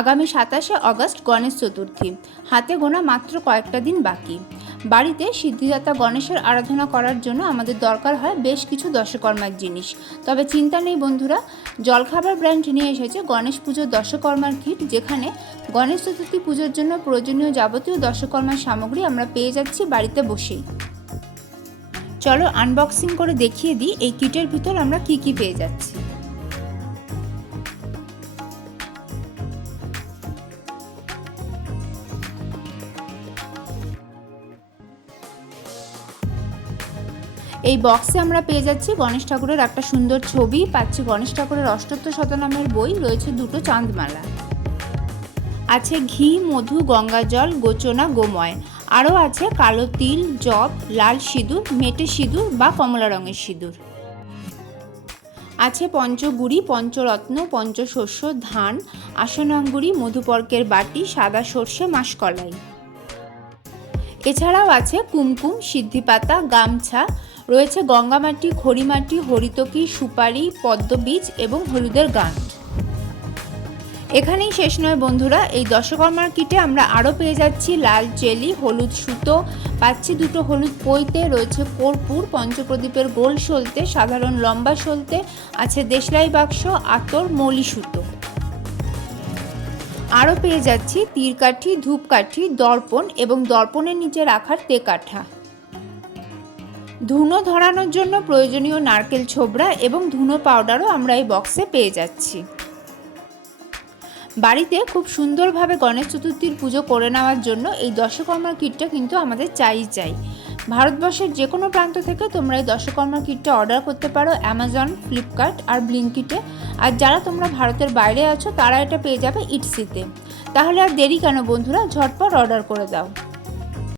আগামী 27শে অগস্ট গণেশ চতুর্থী, হাতে গোনা মাত্র কয়েকটা দিন বাকি। বাড়িতে সিদ্ধিদাতা গণেশের আরাধনা করার জন্য আমাদের দরকার হয় বেশ কিছু দশকর্মার জিনিস। তবে চিন্তা নেই বন্ধুরা, জলখাবার ব্র্যান্ড নিয়ে এসেছে গণেশ পুজোর দশকর্মার কিট, যেখানে গণেশ চতুর্থী পুজোর জন্য প্রয়োজনীয় যাবতীয় দশকর্মার সামগ্রী আমরা পেয়ে যাচ্ছি বাড়িতে বসেই। চলো আনবক্সিং করে দেখিয়ে দিই এই কিটের ভিতর আমরা কি কি পেয়ে যাচ্ছি। এই বক্সে আমরা পেয়ে যাচ্ছি গণেশ ঠাকুরের একটা সুন্দর ছবি, পাচ্ছি গণেশ ঠাকুরের অষ্টত্ব শতনামের বই, রয়েছে দুটো চাঁদমালা, আছে ঘি, মধু, গঙ্গা জল, গোচনা, গোময়, আরও আছে কালো তিল, জব, লাল সিঁদুর, মেটে সিঁদুর বা কমলা রঙের সিঁদুর, আছে পঞ্চগুড়ি, পঞ্চরত্ন, পঞ্চশস্য, ধান, আসনাঙ্গুরি, মধুপর্কের বাটি, সাদা সর্ষে, মাসকলাই। এছাড়াও আছে কুমকুম, সিদ্ধিপাতা, গামছা, রয়েছে গঙ্গামাটি, খড়িমাটি, হরিতকি, সুপারি, পদ্মবীজ এবং হলুদের গাঁট। এখানেই শেষ নয় বন্ধুরা, এই দশকর্মার কিটে আমরা আরও পেয়ে যাচ্ছি লাল চেলি, হলুদ সুতো, পাচ্ছি দুটো হলুদ পৈতে, রয়েছে কর্পূর, পঞ্চপ্রদীপের গোল সলতে, সাধারণ লম্বা সলতে, আছে দেশলাই বাক্স, আতর, মলি সুতো। আরও পেয়ে যাচ্ছি তীরকাঠি, ধূপকাঠি, দর্পণ এবং দর্পণের নিচে রাখার তেকাঠা। ধুনো ধরানোর জন্য প্রয়োজনীয় নারকেল ছোবড়া এবং ধুনো পাউডারও আমরা এই বক্সে পেয়ে যাচ্ছি। বাড়িতে খুব সুন্দরভাবে গণেশ চতুর্থীর পুজো করে নেওয়ার জন্য এই দশকর্মার কিটটা কিন্তু আমাদের চাই। ভারতবর্ষের যে কোনো প্রান্ত থেকে তোমরা এই দশকর্মার কিটটা অর্ডার করতে পারো অ্যামাজন, ফ্লিপকার্ট আর ব্লিঙ্কিটে। আর যারা তোমরা ভারতের বাইরে আছো তারা এটা পেয়ে যাবে ইটসিতে। তাহলে আর দেরি কেন বন্ধুরা, ঝটপট অর্ডার করে দাও।